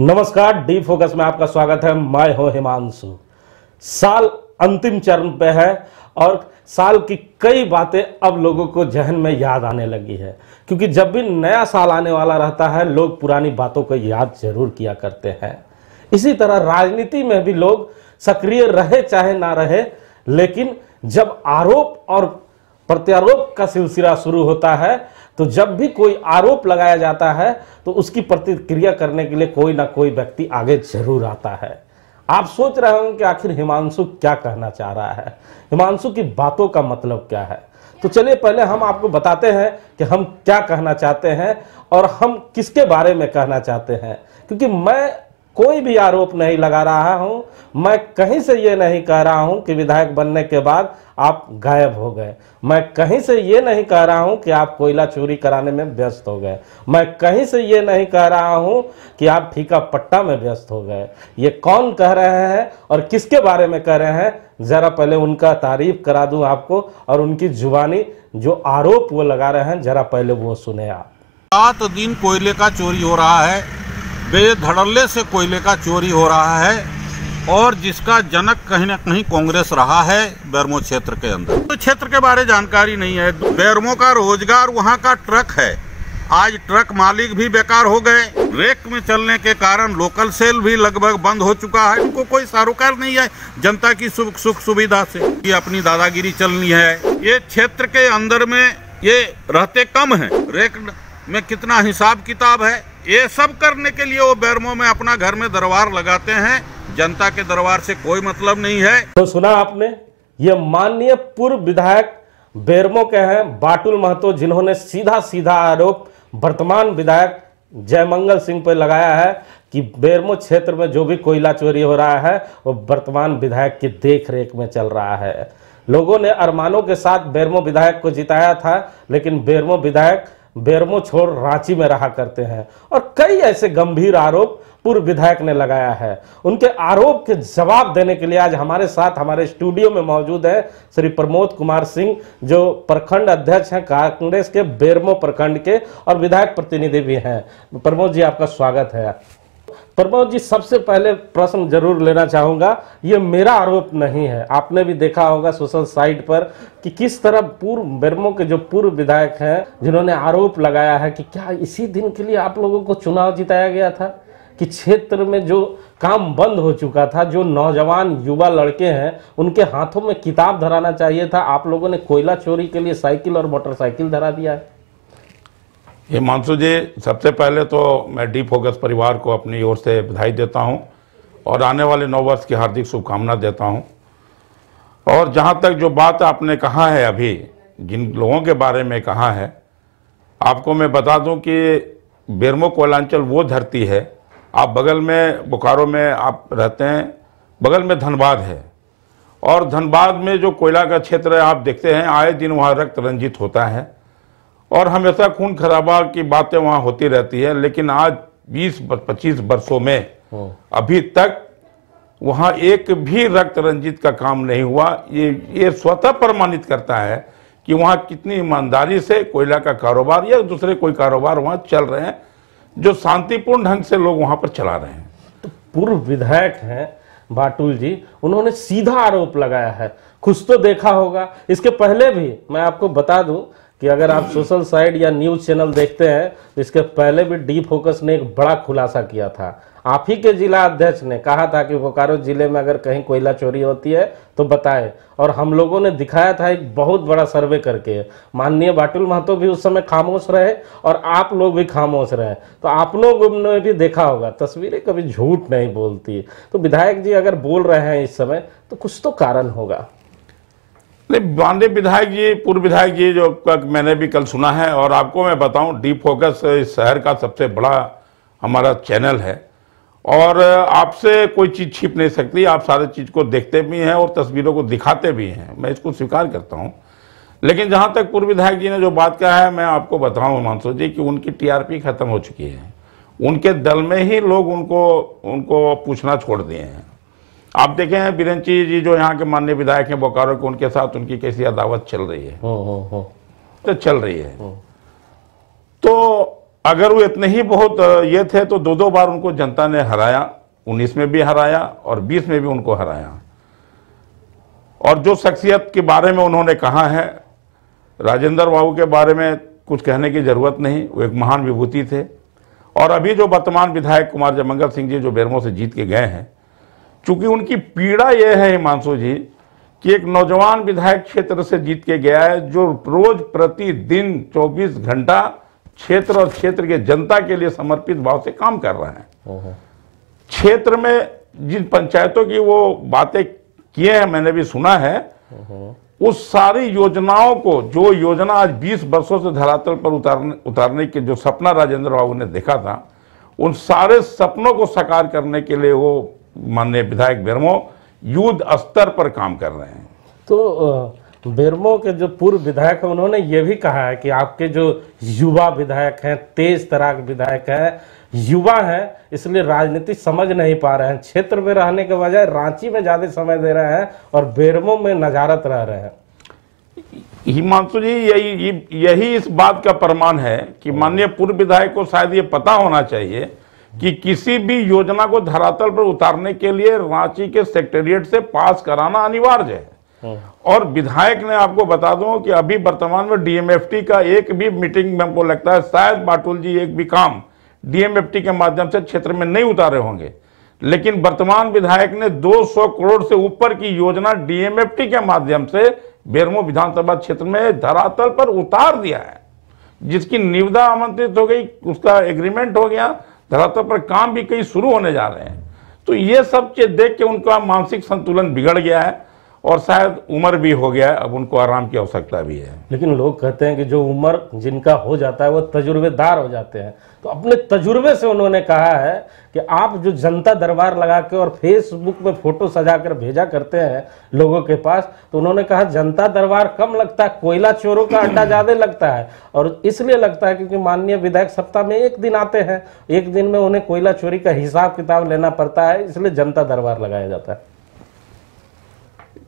नमस्कार, D focus में आपका स्वागत है। मैं हूं हिमांशु। साल अंतिम चरण पे है और साल की कई बातें अब लोगों को जहन में याद आने लगी है, क्योंकि जब भी नया साल आने वाला रहता है लोग पुरानी बातों को याद जरूर किया करते हैं। इसी तरह राजनीति में भी लोग सक्रिय रहे चाहे ना रहे, लेकिन जब आरोप और प्रत्यारोप का सिलसिला शुरू होता है तो जब भी कोई आरोप लगाया जाता है तो उसकी प्रतिक्रिया करने के लिए कोई ना कोई व्यक्ति आगे जरूर आता है। आप सोच रहे होंगे कि आखिर हिमांशु क्या कहना चाह रहा है, हिमांशु की बातों का मतलब क्या है। तो चलिए पहले हम आपको बताते हैं कि हम क्या कहना चाहते हैं और हम किसके बारे में कहना चाहते हैं। क्योंकि मैं कोई भी आरोप नहीं लगा रहा हूं, मैं कहीं से ये नहीं कह रहा हूं कि विधायक बनने के बाद आप गायब हो गए, मैं कहीं से ये नहीं कह रहा हूं कि आप कोयला चोरी कराने में व्यस्त हो गए, मैं कहीं से ये नहीं कह रहा हूं कि आप ठीका पट्टा में व्यस्त हो गए। ये कौन कह रहे हैं और किसके बारे में कह रहे हैं, जरा पहले उनका तारीफ करा दूं आपको और उनकी जुबानी जो आरोप वो लगा रहे हैं जरा पहले वो सुने आप। 7 दिन कोयले का चोरी हो रहा है, बेधड़ल्ले से कोयले का चोरी हो रहा है और जिसका जनक कहीं ना कहीं कांग्रेस रहा है बेरमो क्षेत्र के अंदर। तो क्षेत्र के बारे जानकारी नहीं है। बेरमो का रोजगार वहां का ट्रक है, आज ट्रक मालिक भी बेकार हो गए। रेक में चलने के कारण लोकल सेल भी लगभग बंद हो चुका है। उनको कोई सरोकार नहीं है जनता की सुख सुविधा से, ये अपनी दादागिरी चलनी है। ये क्षेत्र के अंदर में ये रहते कम है, रेक में कितना हिसाब किताब है, ये सब करने के लिए वो बेरमो में अपना घर में दरबार लगाते हैं। जनता के दरबार से कोई मतलब नहीं है। तो सुना आपने, ये माननीय पूर्व विधायक बेरमो के हैं बाटुल महतो, जिन्होंने सीधा आरोप वर्तमान विधायक जयमंगल सिंह पर लगाया है कि बेरमो क्षेत्र में जो भी कोयला चोरी हो रहा है वो वर्तमान विधायक की देख रेख में चल रहा है। लोगों ने अरमानों के साथ बेरमो विधायक को जिताया था, लेकिन बेरमो विधायक बेरमो छोड़ रांची में रहा करते हैं और कई ऐसे गंभीर आरोप पूर्व विधायक ने लगाया है। उनके आरोप के जवाब देने के लिए आज हमारे साथ हमारे स्टूडियो में मौजूद है श्री प्रमोद कुमार सिंह, जो प्रखंड अध्यक्ष हैं कांग्रेस के बेरमो प्रखंड के और विधायक प्रतिनिधि भी हैं। प्रमोद जी, आपका स्वागत है। प्रमोद जी, सबसे पहले प्रश्न जरूर लेना चाहूंगा, ये मेरा आरोप नहीं है, आपने भी देखा होगा सोशल साइट पर कि किस तरह पूर्व बेरमो के जो पूर्व विधायक हैं जिन्होंने आरोप लगाया है कि क्या इसी दिन के लिए आप लोगों को चुनाव जिताया गया था, कि क्षेत्र में जो काम बंद हो चुका था, जो नौजवान युवा लड़के हैं उनके हाथों में किताब धराना चाहिए था, आप लोगों ने कोयला चोरी के लिए साइकिल और मोटरसाइकिल धरा दिया है। हिमांशु जी, सबसे पहले तो मैं डी फोकस परिवार को अपनी ओर से बधाई देता हूं और आने वाले 9 वर्ष की हार्दिक शुभकामना देता हूं। और जहां तक जो बात आपने कहा है, अभी जिन लोगों के बारे में कहा है, आपको मैं बता दूं कि बेरमो कोयलांचल वो धरती है, आप बगल में बोकारो में आप रहते हैं, बगल में धनबाद है और धनबाद में जो कोयला का क्षेत्र है आप देखते हैं आए दिन वहाँ रक्त रंजित होता है और हमेशा खून खराबा की बातें वहाँ होती रहती है। लेकिन आज 20-25 वर्षों में अभी तक वहाँ एक भी रक्त रंजित का काम नहीं हुआ। ये स्वतः प्रमाणित करता है कि वहाँ कितनी ईमानदारी से कोयला का कारोबार या दूसरे कोई कारोबार वहाँ चल रहे हैं, जो शांतिपूर्ण ढंग से लोग वहां पर चला रहे हैं। तो पूर्व विधायक हैं बाटुल जी, उन्होंने सीधा आरोप लगाया है, कुछ तो देखा होगा। इसके पहले भी मैं आपको बता दूं कि अगर आप सोशल साइट या न्यूज चैनल देखते हैं तो इसके पहले भी डी फोकस ने एक बड़ा खुलासा किया था। आप ही के जिला अध्यक्ष ने कहा था कि बोकारो जिले में अगर कहीं कोयला चोरी होती है तो बताएं, और हम लोगों ने दिखाया था एक बहुत बड़ा सर्वे करके। माननीय बाटुल महतो भी उस समय खामोश रहे और आप लोग भी खामोश रहे, तो आप लोगों ने भी देखा होगा, तस्वीरें कभी झूठ नहीं बोलती। तो विधायक जी अगर बोल रहे हैं इस समय तो कुछ तो कारण होगा। नहीं, माननीय विधायक जी, पूर्व विधायक जी जो मैंने भी कल सुना है, और आपको मैं बताऊं डी फोकस इस शहर का सबसे बड़ा हमारा चैनल है और आपसे कोई चीज़ छिप नहीं सकती। आप सारे चीज़ को देखते भी हैं और तस्वीरों को दिखाते भी हैं, मैं इसको स्वीकार करता हूं। लेकिन जहां तक पूर्व विधायक जी ने जो बात कहा है, मैं आपको बताऊं हिमांशु जी कि उनकी टीआरपी खत्म हो चुकी है। उनके दल में ही लोग उनको पूछना छोड़ दिए हैं। आप देखें हैं बिरंची जी जो यहाँ के माननीय विधायक हैं बोकारो के, उनके साथ उनकी कैसी अदावत चल रही है, तो चल रही है। तो अगर वो इतने ही बहुत ये थे तो 2 बार उनको जनता ने हराया, 19 में भी हराया और 20 में भी उनको हराया। और जो शख्सियत के बारे में उन्होंने कहा है, राजेंद्र बाबू के बारे में कुछ कहने की जरूरत नहीं, वो एक महान विभूति थे। और अभी जो वर्तमान विधायक कुमार जयमंगल सिंह जी जो बेरमो से जीत के गए हैं, चूंकि उनकी पीड़ा यह है हिमांशु जी कि एक नौजवान विधायक क्षेत्र से जीत के गया है जो रोज प्रतिदिन 24 घंटा क्षेत्र और क्षेत्र के जनता के लिए समर्पित भाव से काम कर रहे हैं। क्षेत्र में जिन पंचायतों की वो बातें किए हैं, मैंने भी सुना है, उस सारी योजनाओं को, जो योजना आज 20 वर्षों से धरातल पर उतारने के जो सपना राजेंद्र बाबू ने देखा था, उन सारे सपनों को साकार करने के लिए वो माननीय विधायक बेरमो युद्ध स्तर पर काम कर रहे हैं। तो बेरमो के जो पूर्व विधायक हैं उन्होंने ये भी कहा है कि आपके जो युवा विधायक हैं, तेज तरार विधायक हैं, युवा हैं, इसलिए राजनीति समझ नहीं पा रहे हैं, क्षेत्र में रहने के बजाय रांची में ज्यादा समय दे रहे हैं और बेरमो में नजारत रह रहे हैं। हिमांशु जी, यही इस बात का प्रमाण है कि माननीय पूर्व विधायक को शायद ये पता होना चाहिए कि किसी भी योजना को धरातल पर उतारने के लिए रांची के सेक्रेटेरिएट से पास कराना अनिवार्य है। और विधायक ने, आपको बता दूं कि अभी वर्तमान में डीएमएफटी का एक भी मीटिंग में हमको लगता है शायद बाटुल जी एक भी काम डीएमएफटी के माध्यम से क्षेत्र में नहीं उतारे होंगे, लेकिन वर्तमान विधायक ने 200 करोड़ से ऊपर की योजना डीएमएफटी के माध्यम से बेरमो विधानसभा क्षेत्र में धरातल पर उतार दिया है, जिसकी निविदा आमंत्रित हो गई, उसका एग्रीमेंट हो गया, धरातल पर काम भी कई शुरू होने जा रहे हैं। तो ये सब चीज देख के उनका मानसिक संतुलन बिगड़ गया है और शायद उम्र भी हो गया है, अब उनको आराम की आवश्यकता भी है। लेकिन लोग कहते हैं कि जो उम्र जिनका हो जाता है वो तजुर्बेदार हो जाते हैं, तो अपने तजुर्बे से उन्होंने कहा है कि आप जो जनता दरबार लगा के और फेसबुक में फोटो सजा कर भेजा करते हैं लोगों के पास, तो उन्होंने कहा जनता दरबार कम लगता है, कोयला चोरों का अड्डा ज्यादा लगता है। और इसलिए लगता है क्योंकि माननीय विधायक सप्ताह में एक दिन आते हैं, एक दिन में उन्हें कोयला चोरी का हिसाब किताब लेना पड़ता है, इसलिए जनता दरबार लगाया जाता है।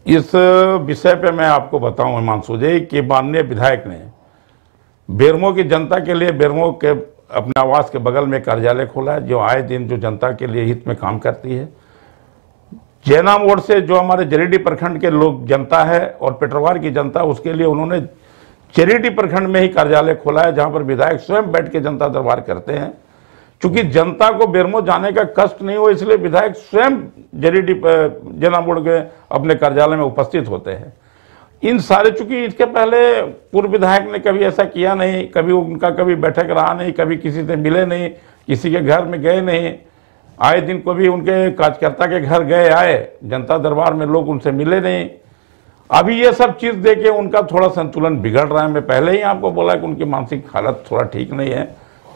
इस विषय पे मैं आपको बताऊं हिमांशु जी कि माननीय विधायक ने बेरमो की जनता के लिए बेरमो के अपने आवास के बगल में कार्यालय खोला है, जो आए दिन जो जनता के लिए हित में काम करती है। जैनाम वार्ड से जो हमारे जरीडी प्रखंड के लोग जनता है और पेटरवार की जनता, उसके लिए उन्होंने जरीडी प्रखंड में ही कार्यालय खोला है, जहां पर विधायक स्वयं बैठ के जनता दरबार करते हैं। चूंकि जनता को बेरमो जाने का कष्ट नहीं हो, इसलिए विधायक स्वयं जरीडी जैनाम वार्ड के अपने कार्यालय में उपस्थित होते हैं। इन सारे, चूंकि इसके पहले पूर्व विधायक ने कभी ऐसा किया नहीं, कभी उनका कभी बैठक रहा नहीं, कभी किसी से मिले नहीं, किसी के घर में गए नहीं, आए दिन को भी उनके कार्यकर्ता के घर गए आए, जनता दरबार में लोग उनसे मिले नहीं। अभी ये सब चीज देके उनका थोड़ा संतुलन बिगड़ रहा है। मैं पहले ही आपको बोला कि उनकी मानसिक हालत थोड़ा ठीक नहीं है,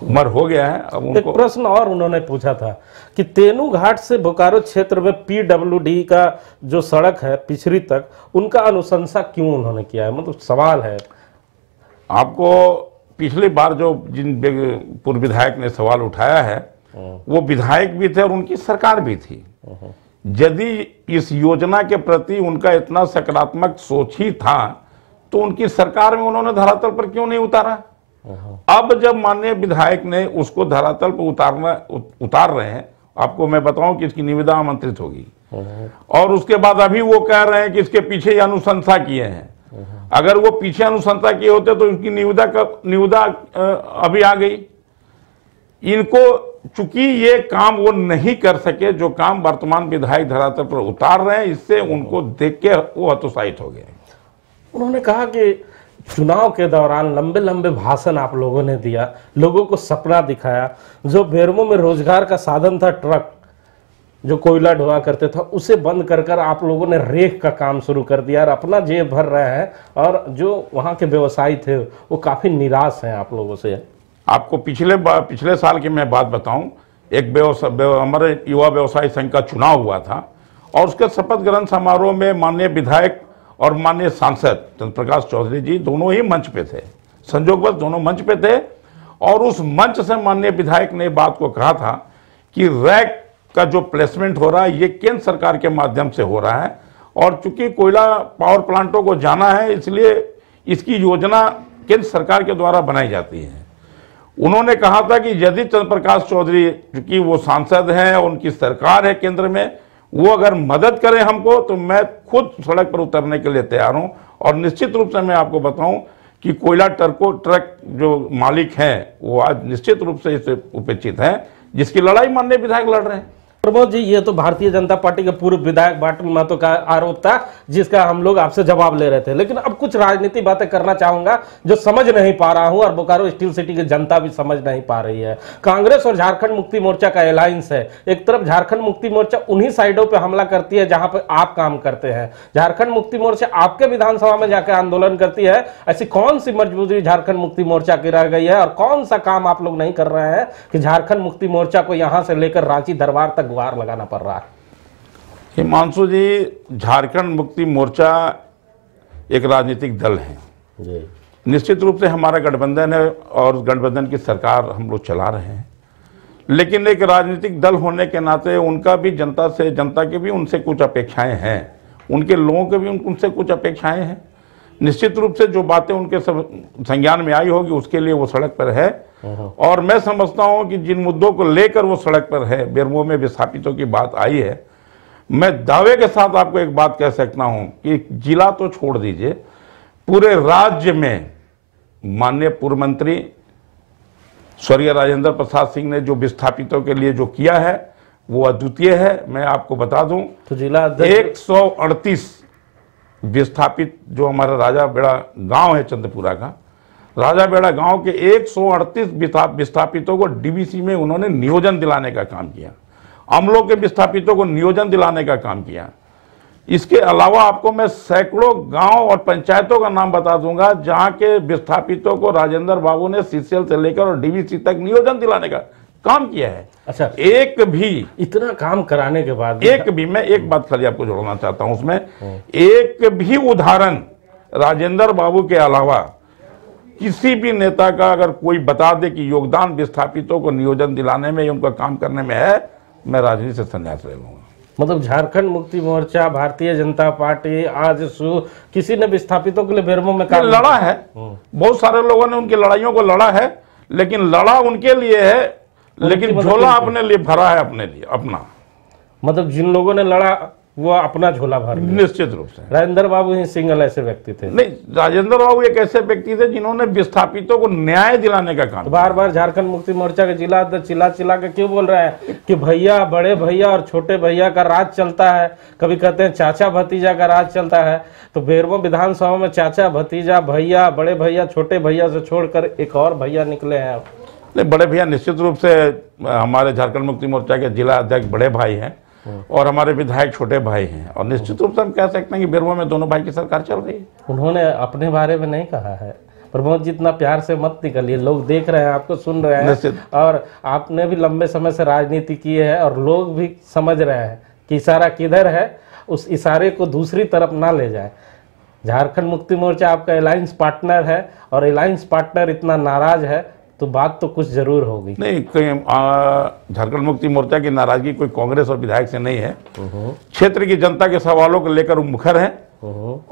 उम्र हो गया है। अब उनको एक प्रश्न और उन्होंने पूछा था कि तेनू घाट से बोकारो क्षेत्र में पीडब्ल्यूडी का जो सड़क है पिछरी तक, उनका अनुशंसा क्यों उन्होंने किया है, मतलब सवाल है। आपको पिछली बार जो जिन पूर्व विधायक ने सवाल उठाया है वो विधायक भी थे और उनकी सरकार भी थी। यदि इस योजना के प्रति उनका इतना सकारात्मक सोच ही था तो उनकी सरकार में उन्होंने धरातल पर क्यों नहीं उतारा। अब जब माननीय विधायक ने उसको धरातल पर उतार रहे हैं, आपको मैं बताऊं कि इसकी निविदा आमंत्रित होगी और उसके बाद अभी वो कह रहे हैं कि इसके पीछे अनुशंसा किए हैं। अगर वो पीछे अनुशंसा किए होते तो उनकी निविदा अभी आ गई। इनको चूंकि ये काम वो नहीं कर सके जो काम वर्तमान विधायक धरातल पर उतार रहे हैं, इससे उनको देख के वो हतोत्साहित हो गए। उन्होंने कहा कि चुनाव के दौरान लंबे लंबे भाषण आप लोगों ने दिया, लोगों को सपना दिखाया, जो बेरमो में रोजगार का साधन था, ट्रक जो कोयला ढोआ करते था, उसे बंद कर कर आप लोगों ने रेख का काम शुरू कर दिया और अपना जेब भर रहे हैं, और जो वहां के व्यवसायी थे वो काफी निराश हैं आप लोगों से। आपको पिछले साल की मैं बात बताऊं, एक हमारे युवा व्यवसायी संघ का चुनाव हुआ था और उसके शपथ ग्रहण समारोह में माननीय विधायक और माननीय सांसद चंद्र प्रकाश चौधरी जी दोनों ही मंच पे थे, संयोगवश दोनों मंच पे थे। और उस मंच से माननीय विधायक ने बात को कहा था कि रैक का जो प्लेसमेंट हो रहा है ये केंद्र सरकार के माध्यम से हो रहा है, और चूंकि कोयला पावर प्लांटों को जाना है इसलिए इसकी योजना केंद्र सरकार के द्वारा बनाई जाती है। उन्होंने कहा था कि यदि चंद्रप्रकाश चौधरी, चूंकि वो सांसद हैं और उनकी सरकार है केंद्र में, वो अगर मदद करें हमको तो मैं खुद सड़क पर उतरने के लिए तैयार हूं। और निश्चित रूप से मैं आपको बताऊं कि कोयला ट्रक जो मालिक हैं वो आज निश्चित रूप से इससे उपेक्षित हैं, जिसकी लड़ाई माननीय विधायक लड़ रहे हैं। प्रमोद जी, ये तो भारतीय जनता पार्टी के पूर्व विधायक बाटुल महतो का आरोप था, जिसका हम लोग आपसे जवाब ले रहे थे। लेकिन अब कुछ राजनीति बातें करना चाहूंगा जो समझ नहीं पा रहा हूं, और बोकारो स्टील सिटी की जनता भी समझ नहीं पा रही है। कांग्रेस और झारखंड मुक्ति मोर्चा का अलायंस है। एक तरफ झारखंड मुक्ति मोर्चा उन्हीं साइडों पर हमला करती है जहां पर आप काम करते हैं। झारखंड मुक्ति मोर्चा आपके विधानसभा में जाकर आंदोलन करती है। ऐसी कौन सी मजबूरी झारखंड मुक्ति मोर्चा की रह गई है, और कौन सा काम आप लोग नहीं कर रहे हैं कि झारखंड मुक्ति मोर्चा को यहां से लेकर रांची दरबार तक गुहार लगाना पड़ रहा है? हिमांशु जी, झारखंड मुक्ति मोर्चा एक राजनीतिक दल है जी। निश्चित रूप से हमारा गठबंधन है और गठबंधन की सरकार हम लोग चला रहे हैं, लेकिन एक राजनीतिक दल होने के नाते उनका भी जनता की भी उनसे कुछ अपेक्षाएं हैं, उनके लोगों के भी उनसे कुछ अपेक्षाएं हैं। निश्चित रूप से जो बातें उनके संज्ञान में आई होगी उसके लिए वो सड़क पर है। और मैं समझता हूं कि जिन मुद्दों को लेकर वो सड़क पर है, बेरमो में विस्थापितों की बात आई है, मैं दावे के साथ आपको एक बात कह सकता हूं कि जिला तो छोड़ दीजिए, पूरे राज्य में माननीय पूर्व मंत्री स्वर्गीय राजेंद्र प्रसाद सिंह ने जो विस्थापितों के लिए जो किया है वो अद्वितीय है। मैं आपको बता दूं तो जिला 138 विस्थापित जो हमारा राजा बेड़ा गांव है चंद्रपुरा का, राजा बेड़ा गांव के 138 विस्थापितों को डीबीसी में उन्होंने नियोजन दिलाने का काम किया। अमलों के विस्थापितों को नियोजन दिलाने का काम किया। इसके अलावा आपको मैं सैकड़ों गांव और पंचायतों का नाम बता दूंगा जहां के विस्थापितों को राजेंद्र बाबू ने सीसीएल से लेकर और डीवीसी तक नियोजन दिलाने का काम किया है। अच्छा, एक भी इतना काम कराने के बाद मैं एक बात खाली आपको जोड़ना चाहता हूं, उसमें एक भी उदाहरण राजेंद्र बाबू के अलावा किसी भी नेता का अगर कोई बता दे कि योगदान विस्थापितों को नियोजन दिलाने में, उनका काम करने में है, मैं राजनीति से संन्यास ले लूंगा। मतलब झारखंड मुक्ति मोर्चा, भारतीय जनता पार्टी, आजसू किसी ने विस्थापितों के लिए बेरमो में काम लड़ा है। बहुत सारे लोगों ने उनकी लड़ाइयों को लड़ा है, लेकिन लड़ा उनके लिए है, लेकिन झोला अपने लिए भरा है, अपने लिए अपना। मतलब जिन लोगों ने लड़ा वो अपना झोला भर लिया। निश्चित रूप से राजेंद्र बाबू ही सिंगल ऐसे व्यक्ति थे? नहीं, राजेंद्र बाबू एक ऐसे व्यक्ति थे जिन्होंने विस्थापितों को न्याय दिलाने का काम। बार बार झारखंड मुक्ति मोर्चा के जिला अध्यक्ष चिल्ला के क्यों बोल रहे हैं कि भैया, बड़े भैया और छोटे भैया का राज चलता है? कभी कहते हैं चाचा भतीजा का राज चलता है। तो बेरमो विधानसभा में चाचा भतीजा, भैया, बड़े भैया, छोटे भैया से छोड़कर एक और भैया निकले हैं। नहीं, बड़े भैया निश्चित रूप से हमारे झारखंड मुक्ति मोर्चा के जिला अध्यक्ष बड़े भाई हैं और हमारे विधायक छोटे भाई हैं, और निश्चित रूप से हम कह सकते हैं कि बेरमो में दोनों भाई की सरकार चल रही है। उन्होंने अपने बारे में नहीं कहा है। प्रमोद जी, इतना प्यार से मत निकलिए, लोग देख रहे हैं, आपको सुन रहे हैं, और आपने भी लंबे समय से राजनीति की है और लोग भी समझ रहे हैं कि इशारा किधर है, उस इशारे को दूसरी तरफ ना ले जाए। झारखंड मुक्ति मोर्चा आपका अलायंस पार्टनर है, और अलायंस पार्टनर इतना नाराज है तो बात तो कुछ जरूर होगी। नहीं, झारखंड मुक्ति मोर्चा की नाराजगी कोई कांग्रेस और विधायक से नहीं है, क्षेत्र की जनता के सवालों को लेकर वो मुखर है।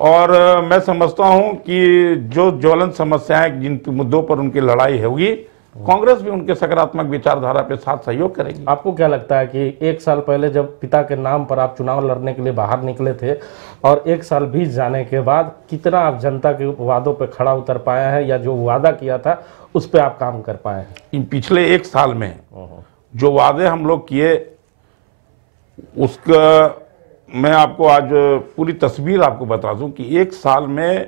और मैं समझता हूं कि जो ज्वलंत समस्याएं, जिन मुद्दों पर उनकी लड़ाई होगी, कांग्रेस भी उनके सकारात्मक विचारधारा पे साथ सहयोग करेगी। आपको क्या लगता है कि एक साल पहले जब पिता के नाम पर आप चुनाव लड़ने के लिए बाहर निकले थे, और एक साल बीत जाने के बाद कितना आप जनता के वादों पे खड़ा उतर पाए हैं, या जो वादा किया था उस पे आप काम कर पाए हैं? इन पिछले एक साल में जो वादे हम लोग किए, उसका मैं आपको आज पूरी तस्वीर आपको बता दूं कि एक साल में,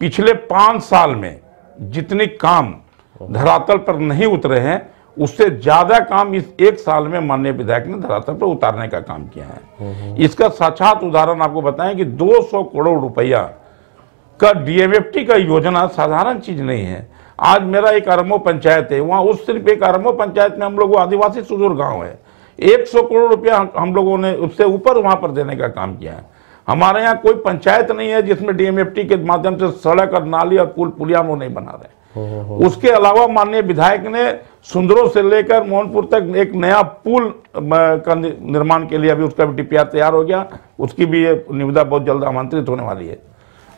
पिछले 5 साल में जितने काम धरातल पर नहीं उतरे हैं, उससे ज्यादा काम इस एक साल में माननीय विधायक ने धरातल पर उतारने का काम किया है। इसका साक्षात उदाहरण आपको बताएं कि 200 करोड़ रुपया का डीएमएफटी का योजना साधारण चीज नहीं है। आज मेरा एक अरमो पंचायत है, वहां उस सिर्फ एक अरमो पंचायत में हम लोग आदिवासी सुदूर गांव है, 100 करोड़ रुपया हम लोगों ने उससे ऊपर वहां पर देने का काम किया है। हमारे यहाँ कोई पंचायत नहीं है जिसमें डीएमएफटी के माध्यम से सड़क और नाली और पुल पुलिया वो नहीं बना रहे। उसके अलावा माननीय विधायक ने सुंदरों से लेकर मोहनपुर तक एक नया पुल का निर्माण के लिए अभी उसका भी डीपीआर तैयार हो गया, उसकी भी निविदा बहुत जल्द आमंत्रित होने वाली है।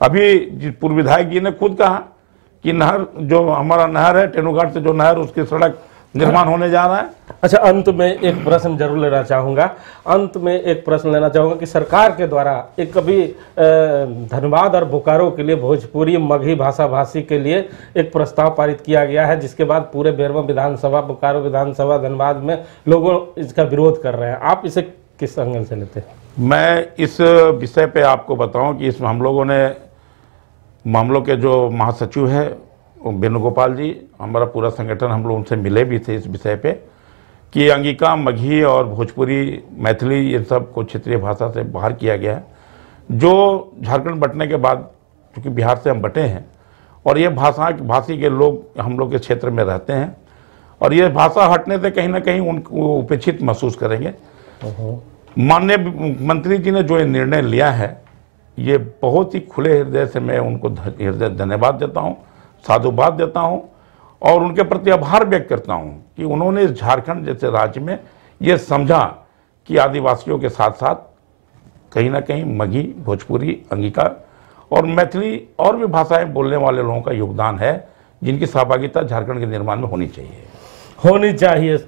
अभी पूर्व विधायक जी ने खुद कहा कि नहर जो हमारा नहर है टेनुघाट से जो नहर उसकी सड़क निर्माण होने जा रहा है। अच्छा, अंत में एक प्रश्न जरूर लेना चाहूँगा, कि सरकार के द्वारा एक कभी धनबाद और बोकारो के लिए भोजपुरी मगही भाषा भाषी के लिए एक प्रस्ताव पारित किया गया है, जिसके बाद पूरे बेरमो विधानसभा, बोकारो विधानसभा, धनबाद में लोगों इसका विरोध कर रहे हैं। आप इसे किस एंगल से लेते हैं? मैं इस विषय पे आपको बताऊं कि इसमें हम लोगों ने मामलों के जो महासचिव है वेणुगोपाल जी, हमारा पूरा संगठन, हम लोग उनसे मिले भी थे इस विषय पे कि अंगिका, मगही और भोजपुरी, मैथिली, इन सब को क्षेत्रीय भाषा से बाहर किया गया है। जो झारखंड बंटने के बाद, क्योंकि बिहार से हम बटे हैं और ये भाषी के लोग हम लोग के क्षेत्र में रहते हैं और ये भाषा हटने से कहीं ना कहीं उनको उपेक्षित महसूस करेंगे। माननीय मंत्री जी ने जो ये निर्णय लिया है, ये बहुत ही खुले हृदय से मैं उनको धन्यवाद देता हूँ, साधुवाद देता हूं और उनके प्रति आभार व्यक्त करता हूं कि उन्होंने झारखंड जैसे राज्य में ये समझा कि आदिवासियों के साथ साथ कहीं ना कहीं मगही, भोजपुरी, अंगिका और मैथिली और भी भाषाएं बोलने वाले लोगों का योगदान है, जिनकी सहभागिता झारखंड के निर्माण में होनी चाहिए।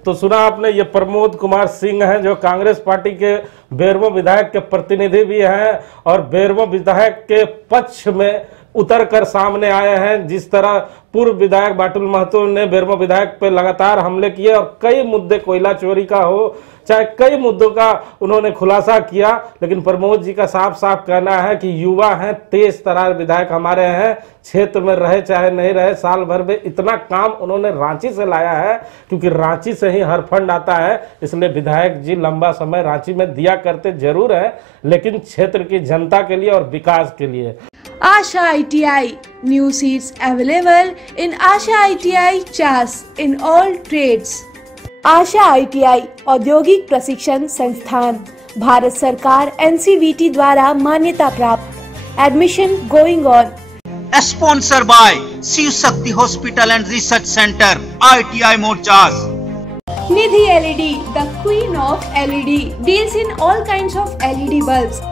तो सुना आपने, ये प्रमोद कुमार सिंह हैं जो कांग्रेस पार्टी के बेरमो विधायक के प्रतिनिधि भी हैं और बेरमो विधायक के पक्ष में उतर कर सामने आए हैं। जिस तरह पूर्व विधायक बाटुल महतो ने बेरमो विधायक पे लगातार हमले किए और कई मुद्दे, कोयला चोरी का हो चाहे कई मुद्दों का उन्होंने खुलासा किया, लेकिन प्रमोद जी का साफ साफ कहना है कि युवा हैं, तेज तरार विधायक हमारे हैं, क्षेत्र में रहे चाहे नहीं रहे, साल भर में इतना काम उन्होंने रांची से लाया है, क्योंकि रांची से ही हर फंड आता है, इसलिए विधायक जी लंबा समय रांची में दिया करते जरूर है, लेकिन क्षेत्र की जनता के लिए और विकास के लिए। Asha ITI new seats available in Asha ITI CHAS in all trades. Asha ITI औद्योगिक प्रशिक्षण संस्थान, भारत सरकार NCVT द्वारा मान्यता प्राप्त। Admission going on. Sponsored by Shiv Shakti hospital and research centre, ITI मोड CHAS। Nidhi LED, the queen of LED, deals in all kinds of LED bulbs.